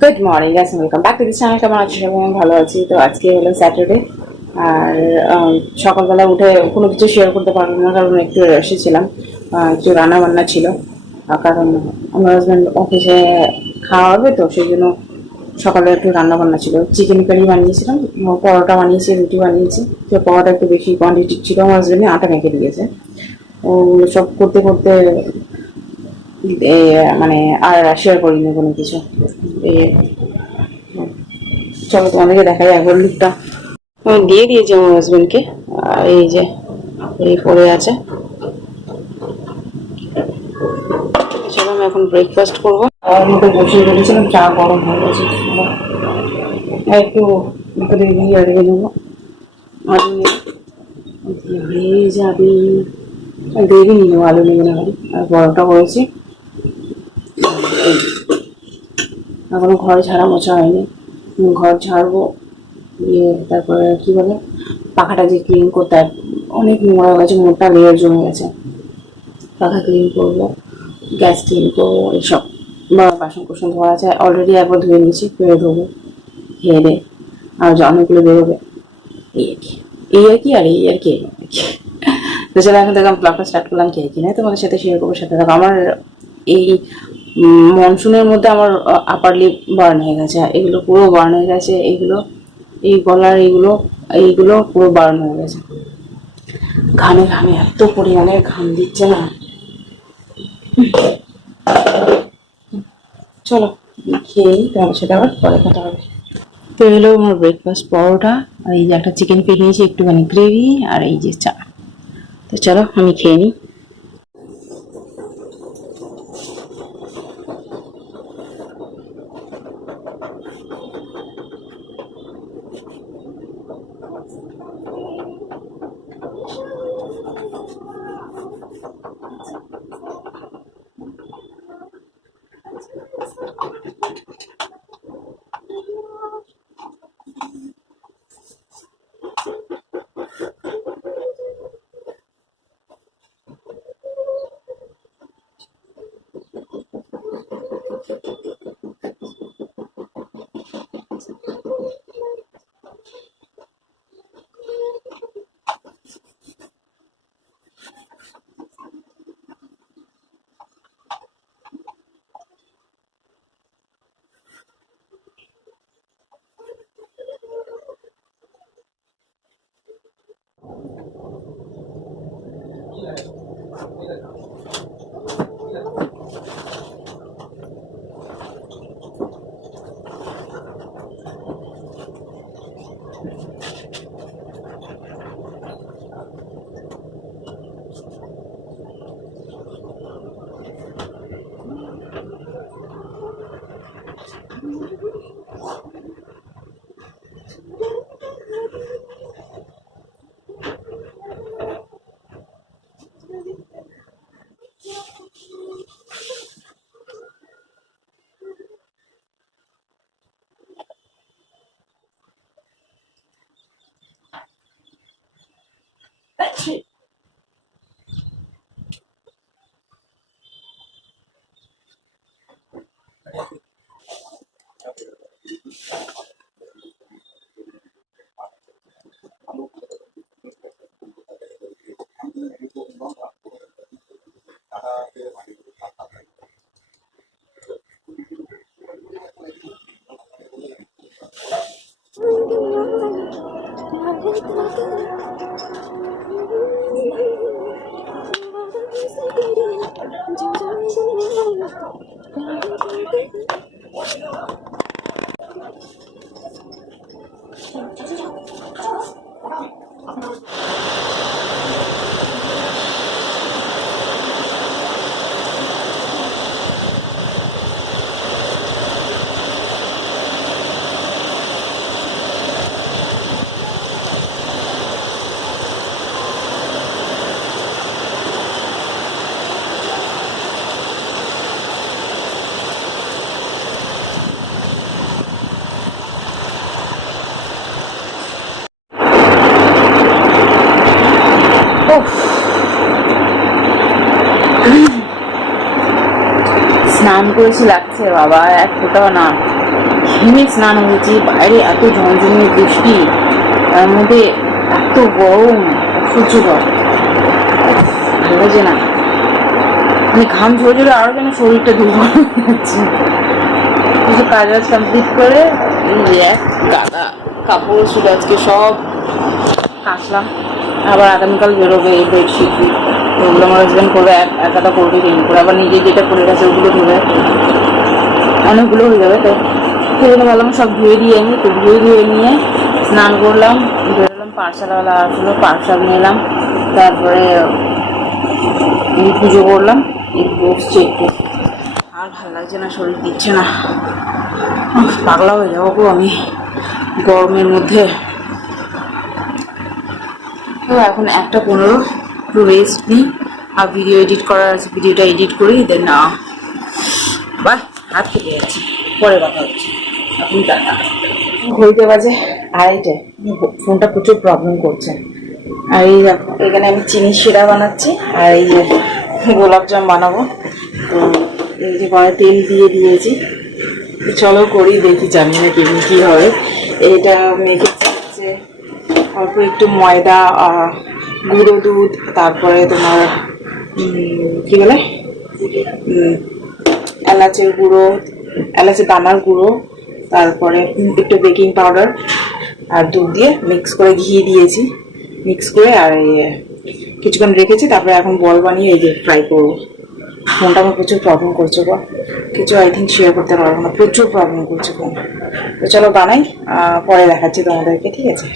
Good morning guys welcome back to this channel কেমন আছো সবাই? আমি ভালো আছি। তো আজকে হলো স্যাটারডে আর সকালবেলা উঠে কোনো কিছু শেয়ার করতে পারলাম না, কারণ একটু এসেছিলাম একটু রান্না বান্না ছিল কারণ আমার হাজব্যান্ড অফিসে খাওয়া হবে তো সেই জন্য সকালে একটু রান্না বান্না ছিল। চিকেন কারি বানিয়েছিলাম পরোটা বানিয়েছি, রুটি বানিয়েছি। তো পরোটা একটু বেশি কোয়ান্টিটি ছিল, আমার হাজব্যান্ডে আটা মেখে দিয়েছে। ও সব করতে করতে মানে আর শেয়ার করিনি কোনো কিছু। চলো তোমাদেরকে দেখা যায় একবার লুকটা আমি দিয়ে দিয়েছি আমার হাজবেন্ডকে আর এই যে, এই পড়ে আছে। চলো আমি এখন ব্রেকফাস্ট করব। চা গরম নেব। নিয়ে নেব আলু নেব আর বড়টা হয়েছি এই এখনও ঘর ঝাড়া মোছা হয়নি। ঘর ঝাড়বো ইয়ে তারপরে কি বলে, পাখাটা যে ক্লিন করতে অনেক নোংরা হয়ে গেছে, মোটা লেয়ার জমে গেছে। পাখা ক্লিন করব গ্যাস ক্লিন করব, এসব। বা বাসন কোসন ধোয়া আছে অলরেডি একবার ধুয়ে নিয়েছি, ফেলে ধোবো দে আর অনেকগুলো বেরোবে, এই আর কি। এই আর কি আর এই আর কি, এই আর কি। তো চলো, এখন আমি ব্লগটা স্টার্ট করলাম কে কিনা তোমাদের সাথে শেয়ার করব, সাথে থাকো। আমার এই মনসুনের মধ্যে আমার আপার লিপ বার্ন হয়ে গেছে। এগুলো পুরো বার্ন হয়ে গেছে। এগুলো, এই গলার এইগুলো এইগুলো পুরো বার্ন হয়ে গেছে। ঘামে ঘামে এত পরিমাণে ঘাম দিচ্ছে না। চলো, খেয়ে নিই তাহলে সেটা আবার পরে কথা হবে। তো এলো আমার ব্রেকফাস্ট পরোটা। আর এই যে একটা চিকেন পেয়ে নিয়েছি, একটুখানি গ্রেভি আর এই যে চা। তো চলো, আমি খেয়ে নিই uh, স্নান করেছি লাগছে, বাবা, এক ফোটাও না। ঘেমে স্নান হয়েছি বাইরে এত ঝমঝমে বৃষ্টি, তার মধ্যে এত গরম ভালো লাগছে না। মানে ঘাম ঝরে ঝরে আরও যেন শরীরটা দুর্বল হয়ে কিছু কাজ বাজ কমপ্লিট করে এক গাদা কাপড় ছিল আজকে সব কাচলাম। আবার আগামীকাল বেরোবে এই বেডশিট ওগুলো আমার হাজব্যান্ড করবে, এক একাটা করবে ক্লিন করে আবার নিজে যেটা করে গেছে, ওগুলো ধরে অনেকগুলো হয়ে যাবে, তো সেই জন্য ভাবলাম সব ধুয়ে দিয়ে আমি তো ধুয়ে ধুয়ে নিয়ে স্নান করলাম বেরোলাম পাঠশালাওয়ালা আসলো, পাঠশাল নিলাম তারপরে পুজো করলাম এই বসছে একটু। আর ভালো লাগছে না, শরীর দিচ্ছে না। পাগলা হয়ে যাব গো আমি গরমের মধ্যে। তো এখন একটা পনেরো একটু রেস্ট নিই আর ভিডিও এডিট করার আছে ভিডিওটা এডিট করি দেন না বাহ, হাত কেটে যাচ্ছে। পরে কথা হচ্ছে। এখন টাটা। ঘড়িতে বাজে আড়াইটে। ফোনটা প্রচুর প্রবলেম করছে। আর এই এখানে আমি চিনি শিরা বানাচ্ছি, আর এই গোলাপজাম বানাবো। তো এই যে কড়াই তেল দিয়ে দিয়েছি। চলো করি, দেখি জানি না কেমনি কী হবে এটা হচ্ছে অল্প একটু ময়দা গুঁড়ো দুধ, তারপরে তোমার কি বলে? এলাচের গুঁড়ো, এলাচের দানার গুঁড়ো, তারপরে একটু বেকিং পাউডার আর দুধ দিয়ে মিক্স করে ঘি দিয়েছি। মিক্স করে আর কিছুক্ষণ রেখেছি, তারপরে এখন বল বানিয়ে এই যে ফ্রাই করব। ফোনটা আমার প্রচুর প্রবলেম করছে গো। কিছু আই থিঙ্ক শেয়ার করতে পারব না, প্রচুর প্রবলেম করছে ফোন তো চলো বানাই পরে দেখাচ্ছি তোমাদেরকে, ঠিক আছে?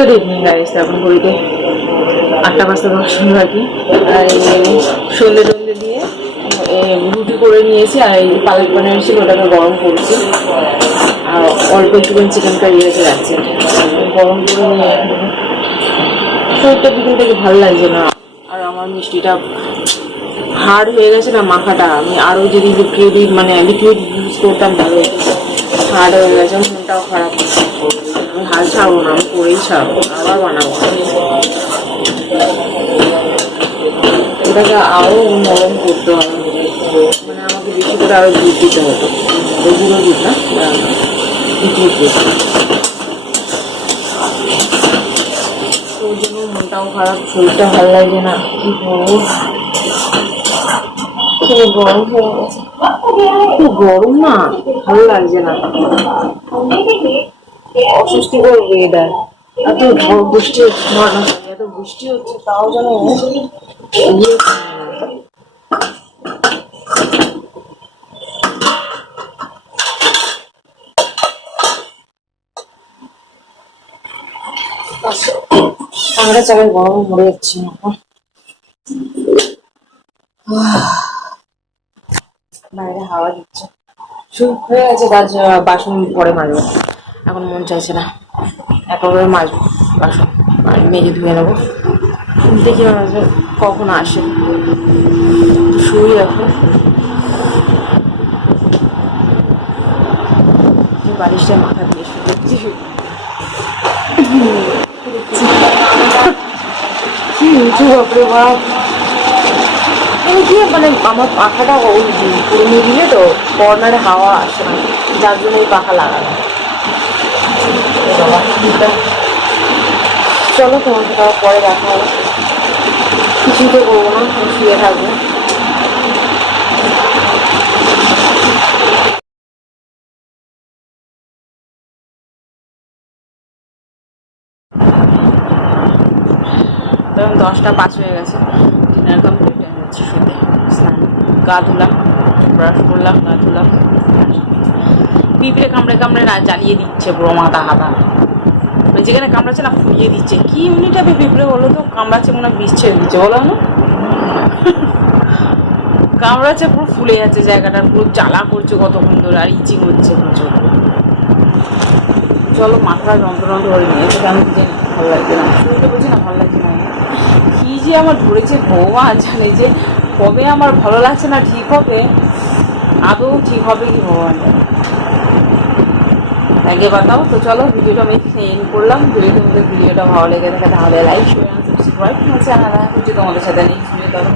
গুড ইভিনিং গাইস এখন ঘড়িতে আটটা পাঁচটা দশ আর এই যে সন্ধে টন্ধে দিয়ে রুটি করে নিয়েছি আর এই পালক পানির ছিল, ওটাকে গরম করছি। আর অল্প একটুখানি চিকেন কারি রেখে যাচ্ছে গরম করে নিয়ে শরীরটা বিকেল থেকে ভালো লাগছে না। আর আমার মিষ্টিটা হার্ড হয়ে গেছে না মাখাটা। আমি আরও যদি লিকুইড মানে লিকুইড ইউজ করতাম তাহলে হার্ড হয়ে গেছে, মনটাও খারাপ হাল ছাড়বো না আমি করেই ছাড়বো আবার বানাবো এটাকে আরও নরম করতে হবে মানে আমাকে বেশি করে আরও দুধ দিতে হতো ওই গুঁড়ো দুধ না দুধ তো ওই জন্য মনটাও খারাপ শরীরটা ভালো লাগছে না কি খুব গরম হয়ে খুব গরম না ভালো লাগছে না অস্বস্তিকর ওয়েদার এত বৃষ্টি হচ্ছে এত বৃষ্টি হচ্ছে তাও যেন ইয়ে আমরা চালের গরম মরে যাচ্ছি বাইরে হাওয়া দিচ্ছে। শুরু হয়ে আহ, বাসন পরে মাজবো। এখন মন চাইছে না। একেবারে মাছ বাসন। মেজে ধুয়ে নেব। দেখি কখন আসে। শুই এখন বালিশটা মাথা দিয়ে শুয়ে কি মানে আমার পাখাটা ওই পুরনো দিলে তো কর্নারে হাওয়া আসে না। যার জন্য এই পাখা লাগানো। বাবা, চলো তোমার সাথে পরে দেখা হবে। কিছুই তো করব না শুয়ে থাকব। দশটা পাঁচ হয়ে গেছে। ডিনার কমপ্লিট আমি হচ্ছে শুতে। স্নান গা ধুলাম ব্রাশ করলাম গা ধুলাম পিঁপড়ে কামড়ে কামড়ে না জ্বালিয়ে দিচ্ছে পুরো মাথা হাতা। ওই যেখানে কামড়াচ্ছে না ফুলিয়ে দিচ্ছে। কি ইউনিটাপে পিঁপড়ে বলো তো? কামড়াচ্ছে মনে হয় বিষ ছেড়ে দিচ্ছে বলো না? কামড়াচ্ছে পুরো ফুলে যাচ্ছে জায়গাটা, পুরো জ্বালা করছে কতক্ষণ ধরে, আর ইচিং হচ্ছে প্রচুর। চলো মাথা যন্ত্রণা ধরে নিয়েছে কি জানি ভালো লাগছে না। শরীরটা বলছি না, ভালো লাগছে না কি যে আমার ধরেছে ভগবান জানে যে কবে আমার ভালো লাগছে না, ঠিক হবে? আদৌ ঠিক হবে কি ভগবান জানে। আগে বাতাও তো চলো, ভিডিওটা আমি সেন্ড করলাম। যদি তোমাদের ভিডিওটা ভালো লেগে থাকে, তাহলে লাইক শেয়ার সাবস্ক্রাইব আমার চ্যানেল হচ্ছে তোমাদের সাথে নেক্সট ভিডিও তখন